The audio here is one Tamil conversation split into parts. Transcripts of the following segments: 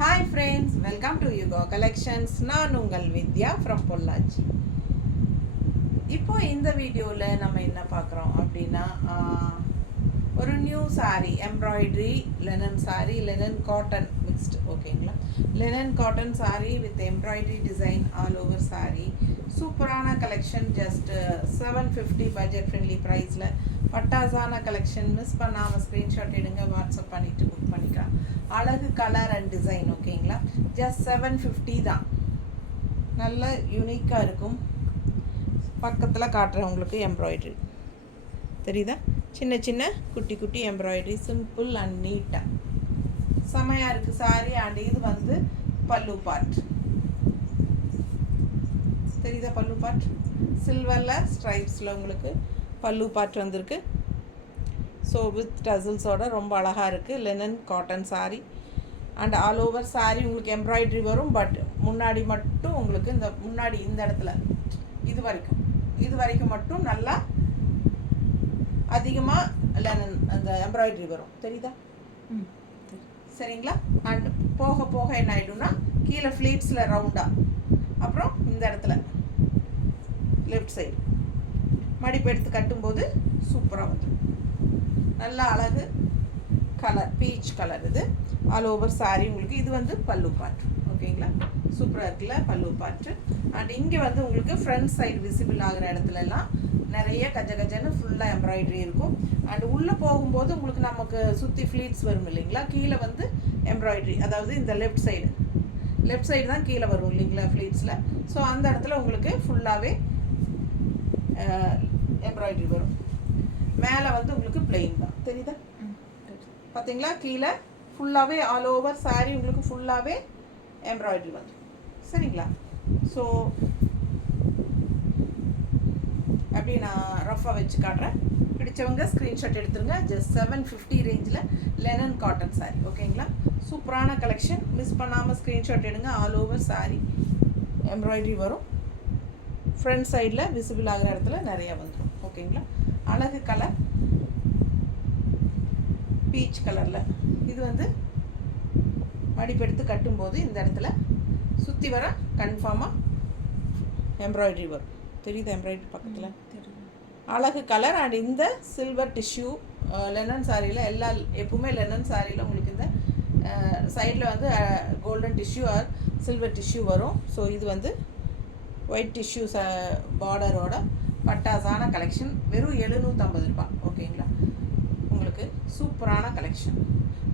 Hi friends, welcome to Yuga Collections. நான் உங்கள் வித்யா from பொள்ளாச்சி. இப்போ இந்த வீடியோவில் நம்ம என்ன பார்க்குறோம் அப்படின்னா ஒரு new saree embroidery linen saree linen cotton mixed ஓகேங்களா. Linen cotton saree with embroidery design all over saree. சூப்பரான கலெக்ஷன், ஜஸ்ட் 750 பட்ஜெட் ஃப்ரெண்ட்லி ப்ரைஸில் பட்டாசான கலெக்ஷன். மிஸ் பண்ணாமல் ஸ்க்ரீன்ஷாட் எடுங்க, வாட்ஸ்அப் பண்ணிவிட்டு புக் பண்ணிக்கலாம். அழகு கலர் அண்ட் டிசைன் ஓகேங்களா. ஜஸ்ட் 750 தான், நல்ல யூனிக்காக இருக்கும். பக்கத்தில் காட்டுறேன் உங்களுக்கு எம்ப்ராய்டரி தெரியுதா, சின்ன சின்ன குட்டி குட்டி எம்ப்ராய்டரி, சிம்பிள் அண்ட் நீட்டாக செமையாக இருக்குது சாரி. அண்ட் இது வந்து பல்லு பார்ட் தெரியுதா, பல்லு பார்ட் சில்வரில் ஸ்ட்ரைப்ஸில் உங்களுக்கு பல்லு பார்ட் வந்திருக்கு. ஸோ வித் டசில்ஸோட ரொம்ப அழகாக இருக்குது. Linen cotton sari and all over sari உங்களுக்கு எம்ப்ராய்டரி வரும். பட் முன்னாடி மட்டும் உங்களுக்கு இந்த முன்னாடி இந்த இடத்துல இது வரைக்கும் மட்டும் நல்லா அதிகமாக லெனன் அந்த எம்ப்ராய்டரி வரும் தெரியுதா, சரிங்களா. அண்ட் போக போக என்ன ஆகிடும்னா கீழே ஃப்ளீட்ஸில் ரவுண்டாக, அப்புறம் இந்த இடத்துல லெஃப்ட் சைடு மடிப்பு எடுத்து கட்டும்போது சூப்பராக வந்துடும். நல்ல அழகு கலர், பீச் கலர். இது ஆல் ஓவர் சாரீ உங்களுக்கு. இது வந்து பல்லு பார்ட் ஓகேங்களா, சூப்பராக இருக்குல்ல பல்லு பார்ட்டு. அண்ட் இங்கே வந்து உங்களுக்கு ஃப்ரண்ட் சைடு விசிபிள் ஆகிற இடத்துலலாம் நிறைய கஜன்னு ஃபுல்லாக எம்ப்ராய்டரி இருக்கும். அண்ட் உள்ளே போகும்போது உங்களுக்கு நமக்கு சுற்றி ஃப்ளீட்ஸ் வரும் இல்லைங்களா, கீழே வந்து எம்ப்ராய்டரி, அதாவது இந்த லெஃப்ட் சைடு தான் கீழே வரும் இல்லைங்களா ஃப்ளீட்ஸில். ஸோ அந்த இடத்துல உங்களுக்கு ஃபுல்லாகவே எம்ப்ராய்டரி வரும். மேலே வந்து உங்களுக்கு பிளெயின் தான் தெரியுதா, பார்த்தீங்களா. கீழே ஃபுல்லாகவே ஆல் ஓவர் சாரீ உங்களுக்கு ஃபுல்லாகவே எம்ப்ராய்டரி வந்துடும், சரிங்களா. ஸோ அப்படி நான் ரஃபாக வச்சு காட்டுறேன். பிடிச்சவங்க ஸ்க்ரீன்ஷாட் எடுத்துருங்க. ஜஸ்ட் 750 ரேஞ்சில் லெனன் காட்டன் சாரீ ஓகேங்களா. சூப்பரான கலெக்ஷன், மிஸ் பண்ணாமல் ஸ்க்ரீன்ஷாட் எடுங்க. ஆல் ஓவர் சாரீ எம்ப்ராய்டரி வரும். ஃப்ரண்ட் சைடில் விசிபிள் ஆகிற இடத்துல நிறையா வந்துடும் ஓகேங்களா. அழகு கலர் பீச் கலரில். இது வந்து மடிப்பெடுத்து கட்டும்போது இந்த இடத்துல சுற்றி வர கன்ஃபார்மாக எம்ப்ராய்டரி வரும் தெரியுது, எம்ப்ராய்டரி பக்கத்தில் அழகு கலர். அண்ட் இந்த சில்வர் டிஷ்யூ லெனன் சாரியில் எப்பவுமே லெனன் சாரியில் உங்களுக்கு இந்த சைடில் வந்து golden tissue R silver tissue வரும். ஸோ இது வந்து ஒயிட் டிஷ்யூ பார்டரோட பட்டாசான கலெக்ஷன். வெறும் 750 ரூபாய் ஓகேங்களா. உங்களுக்கு சூப்பரான கலெக்ஷன்,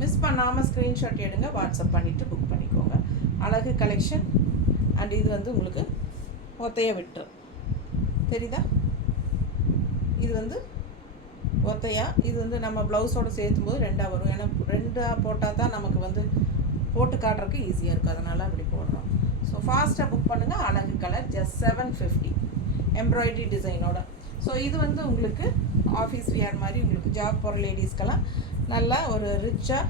மிஸ் பண்ணாமல் ஸ்க்ரீன்ஷாட் எடுங்க, வாட்ஸ்அப் பண்ணிவிட்டு புக் பண்ணிக்கோங்க. அழகு கலெக்ஷன். அண்ட் இது வந்து உங்களுக்கு ஒத்தைய விட்டு தெரியுதா, இது வந்து ஒத்தையா. இது வந்து நம்ம ப்ளவுஸோடு சேர்த்தும் போது 2ஆக வரும். ஏன்னா 2ஆக போட்டால் தான் நமக்கு வந்து போட்டு காட்டுறதுக்கு ஈஸியாக இருக்கும், அதனால் அப்படி போடுறோம். ஸோ ஃபாஸ்ட்டாக புக் பண்ணுங்கள். அழகு கலர் ஜஸ்ட் 750 எம்ப்ராய்டரி டிசைனோட. ஸோ இது வந்து உங்களுக்கு ஆஃபீஸ் வியர் மாதிரி உங்களுக்கு ஜாப் போகிற லேடிஸ்க்கெல்லாம் நல்லா ஒரு ரிச்சாக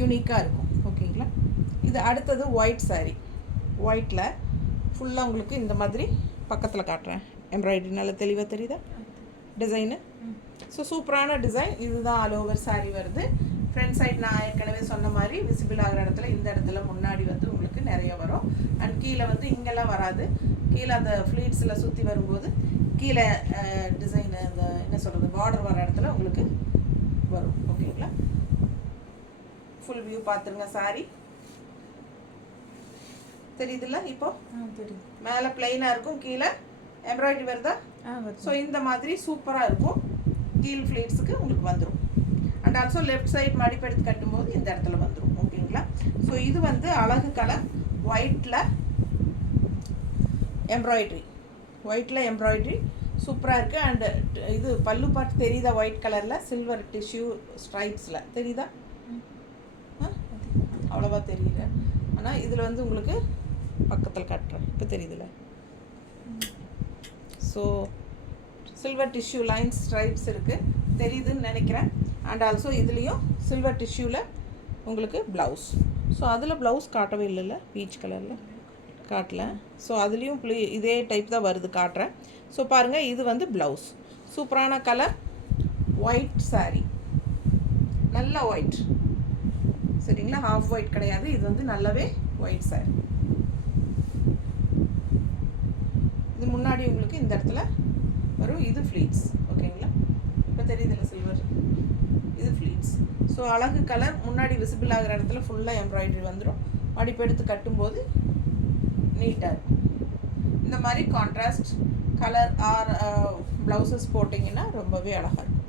யூனிக்காக இருக்கும் ஓகேங்களா. இது அடுத்தது ஒயிட் சாரீ. ஒயிட்டில் ஃபுல்லாக உங்களுக்கு இந்த மாதிரி பக்கத்தில் காட்டுறேன் எம்ப்ராய்டரி நல்லா தெளிவாக தெரியுதா டிசைனு. ஸோ சூப்பரான டிசைன். இதுதான் ஆல் ஓவர் சாரீ வருது. ஃப்ரண்ட் சைடு நான் ஏற்கனவே சொன்ன மாதிரி விசிபிள் ஆகிற இடத்துல இந்த இடத்துல முன்னாடி வந்து உங்களுக்கு நிறைய வரும். அண்ட் கீழே வந்து இங்கெல்லாம் வராது, கீழே அந்த ஃப்ளீட்ஸில் சுற்றி வரும்போது கீழே டிசைனு அந்த என்ன சொல்கிறது பார்டர் வர இடத்துல உங்களுக்கு வரும் ஓகேங்களா. ஃபுல் வியூ பார்த்துருங்க. சாரி தெரியுதுல்ல, இப்போ தெரியுது. மேலே பிளெயினாக இருக்கும், கீழே எம்ப்ராய்டரி வருதா. ஸோ இந்த மாதிரி சூப்பராக இருக்கும். கீழ் ஃப்ளீட்ஸுக்கு உங்களுக்கு வந்துடும். அண்ட் ஆல்சோ லெஃப்ட் சைட் மடிப்பு எடுத்து கட்டும்போது இந்த இடத்துல வந்துடும் ஓகேங்களா. ஸோ இது வந்து அழகு கலர் ஒயிட்டில் எம்ப்ராய்டரி சூப்பராக இருக்குது. அண்டு இது பல்லு பார்ட் தெரியுதா, ஒயிட் கலரில் சில்வர் டிஷ்யூ ஸ்ட்ரைப்ஸில் தெரியுதா. அவ்வளோவா தெரியல, ஆனால் இதில் வந்து உங்களுக்கு பக்கத்தில் காட்டுறேன், இப்போ தெரியுதுல்ல. So silver tissue lines stripes இருக்குது, தெரியுதுன்னு நினைக்கிறேன். அண்ட் ஆல்சோ இதுலேயும் சில்வர் டிஷ்யூவில் உங்களுக்கு ப்ளவுஸ். ஸோ அதில் ப்ளவுஸ் காட்டவே இல்லைல்ல, பீச் கலரில் காட்டல. ஸோ அதுலேயும் இதே டைப் தான் வருது, காட்டுறேன். ஸோ பாருங்கள், இது வந்து ப்ளவுஸ். சூப்பரான கலர் ஒயிட் சாரீ, நல்ல ஒயிட், சரிங்களா. ஓகேங்களா. ஹாஃப் ஒயிட் கிடையாது, இது வந்து நல்லாவே ஒயிட் சாரி. இது முன்னாடி உங்களுக்கு இந்த இடத்துல வரும், இது ஃப்ளீட்ஸ். ஓகேங்களா, இப்போ தெரியுதுல்ல சில்வர், இது ஃப்ளீட்ஸ். ஸோ அழகு கலர் முன்னாடி விசிபிள் ஆகிற இடத்துல ஃபுல்லாக எம்ப்ராய்டரி வந்துடும். மடிப்பெடுத்து கட்டும்போது நீட்டாக இருக்கும். இந்த மாதிரி கான்ட்ராஸ்ட் கலர் ப்ளவுசஸ் போட்டிங்கன்னா ரொம்பவே அழகாக இருக்கும்.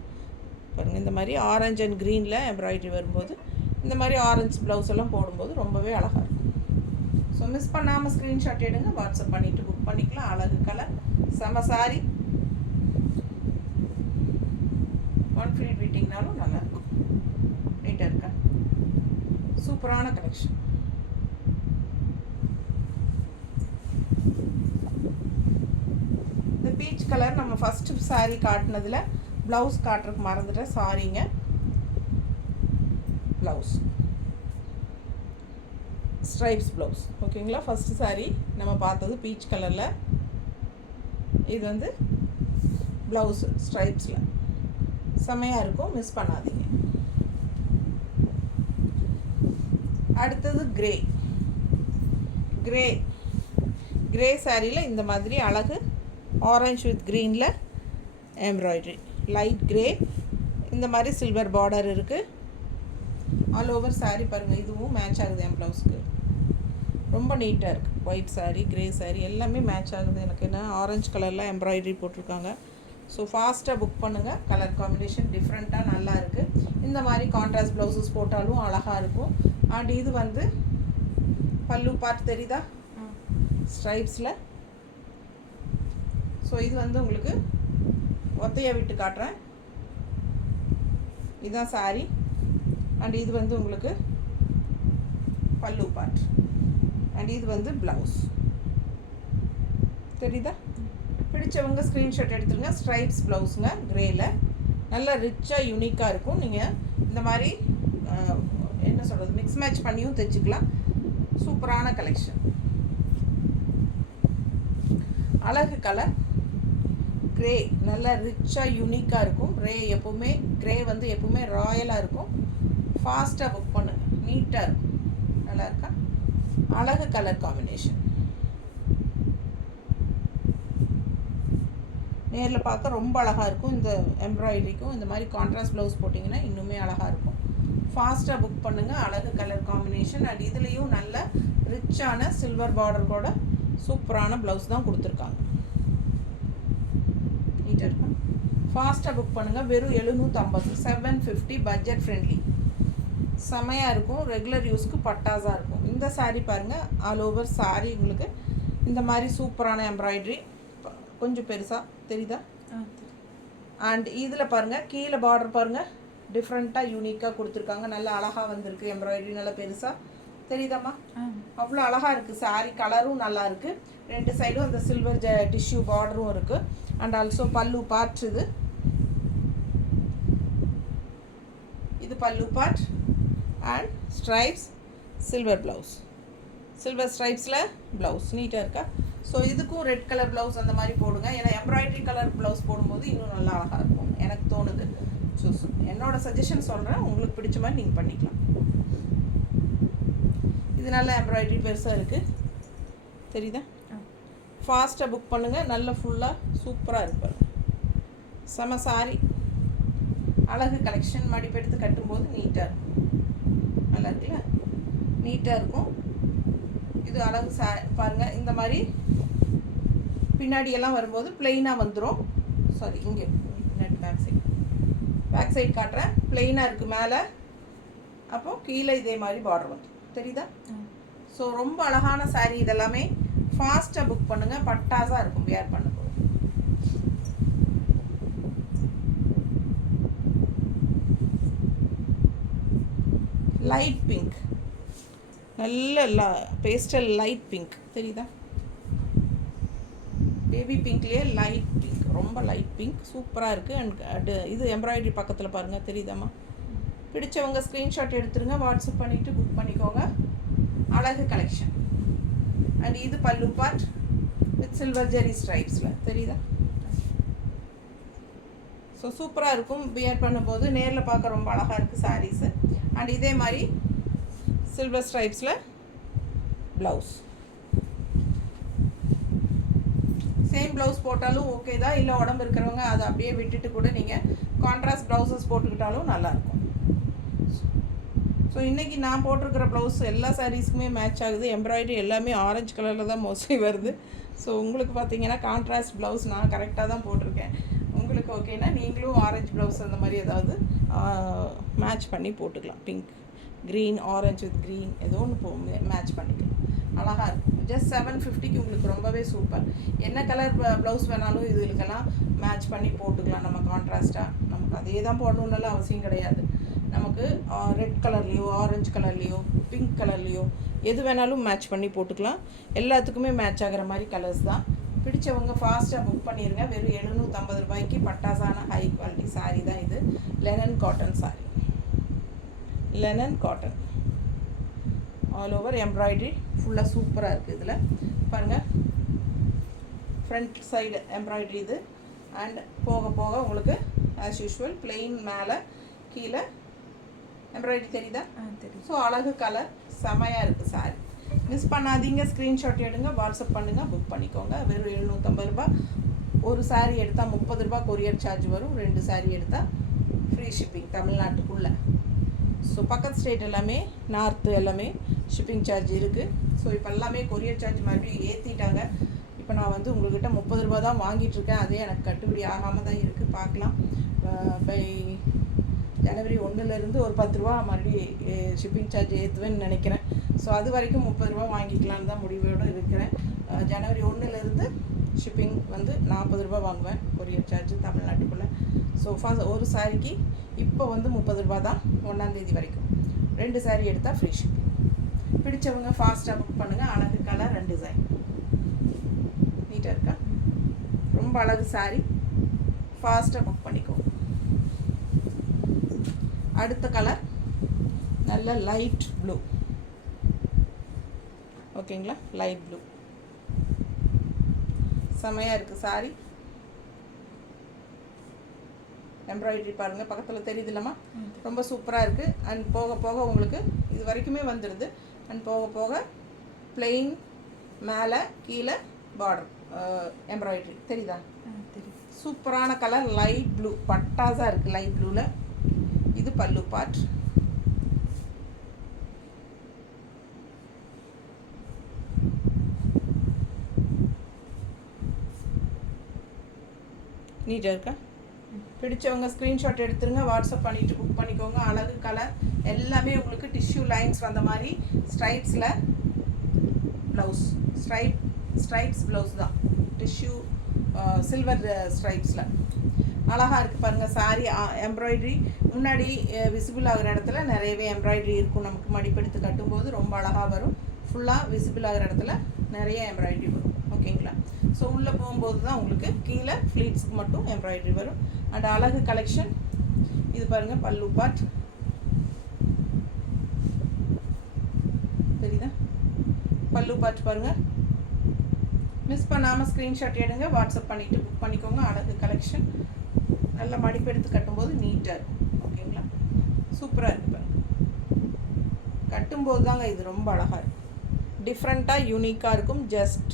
பாருங்கள், இந்த மாதிரி ஆரஞ்ச் அண்ட் க்ரீனில் எம்ப்ராய்டரி வரும்போது இந்த மாதிரி ஆரஞ்சு ப்ளவுஸ் எல்லாம் போடும்போது ரொம்பவே அழகாக இருக்கும். ஸோ மிஸ் பண்ணாமல் ஸ்க்ரீன்ஷாட் எடுங்க, வாட்ஸ்அப் பண்ணிவிட்டு புக் பண்ணிக்கலாம். அழகு கலர், செம சாரி, ஒன் ஃப்ரீ வீட்டிங்னாலும் நல்லாயிருக்கும். நீட்டாக இருக்கா, சூப்பரான கலெக்ஷன். இந்த பீச் கலர் நம்ம ஃபஸ்ட்டு சாரீ காட்டினதில் ப்ளவுஸ் காட்டுறதுக்கு மறந்துட்டேன், சாரிங்க. Blouse stripes blouse. ஓகேங்களா, ஃபஸ்ட்டு சாரீ நம்ம பார்த்தது பீச் கலரில், இது வந்து ப்ளவுஸு ஸ்ட்ரைப்ஸில் செம்மையாக இருக்கும், மிஸ் பண்ணாதீங்க. அடுத்தது கிரே. கிரே கிரே சாரியில் இந்த மாதிரி அழகு ஆரஞ்ச் வித் க்ரீனில் எம்ப்ராய்டரி, லைட் கிரே, இந்த மாதிரி சில்வர் பார்டர் இருக்குது. ஆல் ஓவர் சாரீ பாருங்கள், இதுவும் மேட்ச் ஆகுது என் ப்ளவுஸ்க்கு, ரொம்ப நீட்டாக இருக்குது. ஒயிட் சாரீ, கிரே சாரீ எல்லாமே மேட்ச் ஆகுது. எனக்கு என்ன ஆரஞ்சு கலரில் எம்ப்ராய்டரி போட்டிருக்காங்க. ஸோ ஃபாஸ்ட்டாக புக் பண்ணுங்கள். கலர் காம்பினேஷன் டிஃப்ரெண்ட்டாக நல்லா இருக்குது. இந்த மாதிரி கான்ட்ராஸ்ட் ப்ளவுசஸ் போட்டாலும் அழகாக இருக்கும். அண்ட் இது வந்து பல்லு பார்ட் தெரியுதா, ஸ்ட்ரைப்ஸில். ஸோ இது வந்து உங்களுக்கு ஒத்தையாக விட்டு காட்டுறேன், இதுதான் சாரீ. அண்ட் இது வந்து உங்களுக்கு பல்லு பார்ட், அண்ட் இது வந்து ப்ளவுஸ். தெரியுதா? பிடிச்சவங்க ஸ்க்ரீன்ஷாட் எடுத்துருங்க. ஸ்ட்ரைப்ஸ் ப்ளவுஸுங்க, க்ரேயில் நல்லா ரிச்சாக யூனிக்காக இருக்கும். நீங்கள் இந்த மாதிரி என்ன சொல்கிறது, மிக்ஸ் மேட்ச் பண்ணியும் தைச்சிக்கலாம். சூப்பரான கலெக்ஷன். அழகு கலர் க்ரே, நல்லா ரிச்சாக யூனிக்காக இருக்கும். க்ரே வந்து எப்போவுமே ராயலாக இருக்கும். ஃபாஸ்ட்டாக புக் பண்ணுங்கள், நீட்டாக இருக்கும். நல்லா இருக்கா? அழகு கலர் காம்பினேஷன். நேரில் பார்க்க ரொம்ப அழகாக இருக்கும். இந்த எம்ப்ராய்டரிக்கும் இந்த மாதிரி கான்ட்ராஸ்ட் ப்ளவுஸ் போட்டிங்கன்னா இன்னுமே அழகாக இருக்கும். ஃபாஸ்ட்டாக புக் பண்ணுங்கள். அழகு கலர் காம்பினேஷன். அண்ட் இதுலேயும் நல்ல ரிச்சான சில்வர் பார்டர் கூட சூப்பரான ப்ளவுஸ் தான் கொடுத்துருக்காங்க. நீட்டாக இருக்கும். ஃபாஸ்ட்டாக புக் பண்ணுங்கள். வெறும் 750, 750, பட்ஜெட் ஃப்ரெண்ட்லி, செமையாக இருக்கும். ரெகுலர் யூஸ்க்கு பட்டாஸாக இருக்கும். இந்த சாரீ பாருங்கள், ஆல் ஓவர் சாரீ உங்களுக்கு இந்த மாதிரி சூப்பரான எம்ப்ராய்டரி, கொஞ்சம் பெருசாக தெரியுதா? அண்ட் இதில் பாருங்கள், கீழே பார்டர் பாருங்கள், டிஃப்ரெண்ட்டாக யூனிக்காக கொடுத்துருக்காங்க. நல்லா அழகாக வந்திருக்கு எம்ப்ராய்டரி, நல்லா பெருசாக தெரியுதாம்மா? அவ்வளோ அழகாக இருக்குது. சாரீ கலரும் நல்லா இருக்குது. ரெண்டு சைடும் அந்த சில்வர் டிஷ்யூ பார்டரும் இருக்குது. அண்ட் ஆல்சோ பல்லு பார்ட், இது pallu part and stripes, silver blouse, silver ஸ்ட்ரைப்ஸில் ப்ளவுஸ். நீட்டாக இருக்கா? ஸோ இதுக்கும் ரெட் கலர் ப்ளவுஸ் அந்த மாதிரி போடுங்க. ஏன்னா எம்ப்ராய்டரி கலர் ப்ளவுஸ் போடும்போது இன்னும் நல்லா அழகாக இருக்கும் எனக்கு தோணுது. ஸோ என்னோடய சஜஷன் சொல்கிறேன், உங்களுக்கு பிடிச்ச மாதிரி நீங்கள் பண்ணிக்கலாம். இது நல்ல எம்ப்ராய்டரி பெருசாக இருக்குது, தெரியுதா? ஃபாஸ்ட்டாக புக் பண்ணுங்கள். நல்ல ஃபுல்லாக சூப்பராக இருப்பார். செம சாரி, அழகு கலெக்ஷன். மடிப்பெடுத்து கட்டும்போது நீட்டாக இருக்கும். நல்லா இருக்குல்ல? நீட்டாக இருக்கும். இது அழகு பாருங்கள். இந்த மாதிரி பின்னாடியெல்லாம் வரும்போது பிளெயினாக வந்துடும். சாரி, இங்கே பின்னாடி பேக் சைடு காட்டுறேன். பிளெயினாக இருக்குது மேலே, அப்போது கீழே இதே மாதிரி பார்டர் வந்து தெரியுதா? ஸோ ரொம்ப அழகான சாரீ. இதெல்லாமே ஃபாஸ்ட்டாக புக் பண்ணுங்கள், பட்டாஸாக இருக்கும் வியர் பண்ணும்போது. லைட் பிங்க், நல்ல பேஸ்டல் லைட் பிங்க் தெரியுதா? பேபி பிங்க்லேயே லைட் பிங்க், ரொம்ப லைட் பிங்க், சூப்பராக இருக்குது. அண்ட் இது எம்ப்ராய்டரி பக்கத்தில் பாருங்கள், தெரியுதாம்மா? பிடிச்சவங்க ஸ்க்ரீன்ஷாட் எடுத்துருங்க, வாட்ஸ்அப் பண்ணிவிட்டு புக் பண்ணிக்கோங்க. அழகு கலெக்ஷன். அண்ட் இது பல்லு பார்ட் வித் சில்வர் ஜெரி ஸ்ட்ரைப்ஸில், தெரியுதா? ஸோ சூப்பராக இருக்கும் வியர் பண்ணும்போது. நேரில் பார்க்க ரொம்ப அழகாக இருக்குது சாரீஸு. அண்ட் இதே மாதிரி சில்வர் ஸ்ட்ரைப்ஸில் ப்ளவுஸ். சேம் ப்ளவுஸ் போட்டாலும் ஓகே தான், இல்லை உடம்பு இருக்கிறவங்க அதை அப்படியே விட்டுட்டு கூட நீங்கள் கான்ட்ராஸ்ட் ப்ளவுசஸ் போட்டுக்கிட்டாலும் நல்லாயிருக்கும். ஸோ இன்றைக்கி நான் போட்டிருக்கிற ப்ளவுஸ் எல்லா சாரீஸ்க்குமே மேட்ச் ஆகுது. எம்ப்ராய்டரி எல்லாமே ஆரஞ்சு கலரில் தான் மோஸ்ட்லி வருது. ஸோ உங்களுக்கு பார்த்தீங்கன்னா கான்ட்ராஸ்ட் ப்ளவுஸ் நான் கரெக்டாக தான் போட்டிருக்கேன். உங்களுக்கு ஓகேனா நீங்களும் ஆரஞ்சு ப்ளவுஸ் அந்த மாதிரி ஏதாவது மேட்ச் பண்ணி போட்டுக்கலாம். Pink, green, orange with green ஏதோ ஒன்று மேட்ச் பண்ணிக்கலாம். அழகாக இருக்கும். ஜஸ்ட் 750க்கு உங்களுக்கு ரொம்பவே சூப்பர். என்ன கலர் ப்ளவுஸ் வேணாலும் இதுக்கெல்லாம் மேட்ச் பண்ணி போட்டுக்கலாம். நம்ம கான்ட்ராஸ்ட்டாக நமக்கு அதே தான் போடணுன்னாலும் அவசியம் கிடையாது. நமக்கு ரெட் கலர்லேயோ ஆரஞ்சு கலர்லேயோ பிங்க் கலர்லேயோ எது வேணாலும் மேட்ச் பண்ணி போட்டுக்கலாம். எல்லாத்துக்குமே மேட்ச் ஆகிற மாதிரி கலர்ஸ் தான். பிடிச்சவங்க ஃபாஸ்ட்டாக புக் பண்ணிடுங்க. வெறும் 750 ரூபாய்க்கு பட்டாசான ஹை குவாலிட்டி சாரீ தான் இது. Linen cotton sari, linen cotton all over embroidery ஃபுல்லாக சூப்பராக இருக்குது. இதில் பாருங்கள், ஃப்ரண்ட் சைடு எம்ப்ராய்டரி இது. அண்ட் போக போக உங்களுக்கு ஆஸ் யூஷுவல் பிளெயின் மேலே கீழே எம்ப்ராய்டரி தெரியுதா? தெரியும். ஸோ அழகு கலர் செமையாக இருக்குது சாரீ. மிஸ் பண்ணாதீங்க. ஸ்க்ரீன்ஷாட் எடுங்க, வாட்ஸ்அப் பண்ணுங்கள், புக் பண்ணிக்கோங்க. வெறும் 750 ரூபா. ஒரு சாரீ எடுத்தால் 30 ரூபா கொரியர் சார்ஜ் வரும். 2 சாரீ எடுத்தால் ஃப்ரீ ஷிப்பிங் தமிழ்நாட்டுக்குள்ளே. ஸோ பக்கத்து ஸ்டேட் எல்லாமே, நார்த்து எல்லாமே ஷிப்பிங் சார்ஜ் இருக்குது. ஸோ இப்போ எல்லாமே கொரியர் சார்ஜ் மறுபடியும் ஏற்றிட்டாங்க. இப்போ நான் வந்து உங்கள்கிட்ட 30 ரூபா தான் வாங்கிட்டுருக்கேன். அதே எனக்கு கட்டுப்படி ஆகாமல் தான் இருக்குது. பார்க்கலாம். பை ஜனவரி 1லேருந்து ஒரு 10 ரூபா மறுபடியும் ஷிப்பிங் சார்ஜ் ஏற்றுவேன்னு நினைக்கிறேன். ஸோ அது வரைக்கும் 30 ரூபா வாங்கிக்கலான்னு தான் முடிவோடு இருக்கிறேன். ஜனவரி 1லேருந்து ஷிப்பிங் வந்து 40 ரூபா வாங்குவேன் கொரியர் சார்ஜ் தமிழ்நாட்டுக்குள்ளே. ஸோ ஒரு சாரிக்கு இப்போ வந்து 30 ரூபா தான் 1ஆம் தேதி வரைக்கும். 2 சாரீ எடுத்தால் ஃப்ரீ ஷிப்பிங். பிடிச்சவங்க ஃபாஸ்ட்டாக புக் பண்ணுங்கள். அழகு கலர் அண்ட் டிசைன் நீட்டாக இருக்கா? ரொம்ப அழகு சாரீ. ஃபாஸ்ட்டாக புக் பண்ணிக்கோ. அடுத்த கலர் நல்ல லைட் ப்ளூ. ஓகேங்களா? லைட் ப்ளூ செமையாக இருக்குது சாரீ. எம்ப்ராய்டரி பாருங்கள், பக்கத்தில் தெரியுது இல்லைம்மா? ரொம்ப சூப்பராக இருக்குது. அண்ட் போக போக உங்களுக்கு இது வரைக்குமே வந்துடுது. அண்ட் போக போக பிளெயின் மேலே கீழே பார்டர் எம்ப்ராய்டரி தெரியுதா? தெரியும். சூப்பரான கலர் லைட் ப்ளூ. பட்டாசாக இருக்குது லைட் ப்ளூவில். இது பல்லு பார்ட். நீட்டாக இருக்கா? பிடிச்சவங்க ஸ்க்ரீன்ஷாட் எடுத்துருங்க, வாட்ஸ்அப் பண்ணிவிட்டு புக் பண்ணிக்கோங்க. அழகு கலர் எல்லாமே உங்களுக்கு டிஷ்யூ லைன்ஸ் வந்த மாதிரி ஸ்ட்ரைப்ஸில் ப்ளவுஸ். ஸ்ட்ரைப்ஸ் ப்ளவுஸ் தான், டிஷ்யூ சில்வர் ஸ்ட்ரைப்ஸில் அழகாக இருக்குது பாருங்கள். சாரீ எம்ப்ராய்டரி முன்னாடி விசிபிள் ஆகிற இடத்துல நிறையவே எம்ப்ராய்டரி இருக்கும். நமக்கு மடிப்பெடுத்து கட்டும்போது ரொம்ப அழகாக வரும். ஃபுல்லாக விசிபிள் ஆகிற இடத்துல நிறைய எம்ப்ராய்டரி வரும். ஓகேங்களா? ஸோ உள்ளே போகும்போது தான் உங்களுக்கு கீழே ஃப்ளீட்ஸுக்கு மட்டும் எம்ப்ராய்டரி வரும். அண்ட் அழகு கலெக்ஷன் இது பாருங்கள். பல்லு பார்ட் தெரியுதா? பல்லு பார்ட் பாருங்கள். மிஸ் பண்ணாமல் ஸ்க்ரீன்ஷாட் எடுங்க, வாட்ஸ்அப் பண்ணிவிட்டு புக் பண்ணிக்கோங்க. அழகு கலெக்ஷன் நல்லா மடிப்பெடுத்து கட்டும்போது நீட்டாக இருக்கும். ஓகேங்களா? சூப்பராக இருக்குது பாருங்கள். கட்டும்போது தாங்க இது ரொம்ப அழகாக இருக்கும். டிஃப்ரெண்ட்டாக யூனிக்காக இருக்கும். ஜஸ்ட்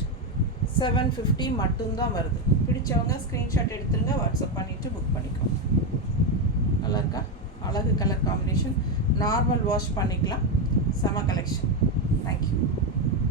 750 மட்டும்தான் வருது. பிடிச்சவங்க ஸ்க்ரீன்ஷாட் எடுத்துருங்க, வாட்ஸ்அப் பண்ணிவிட்டு புக் பண்ணிக்கோங்க. நல்லா இருக்கா? அழகு கலர் காம்பினேஷன். நார்மல் வாஷ் பண்ணிக்கலாம். செம கலெக்ஷன்.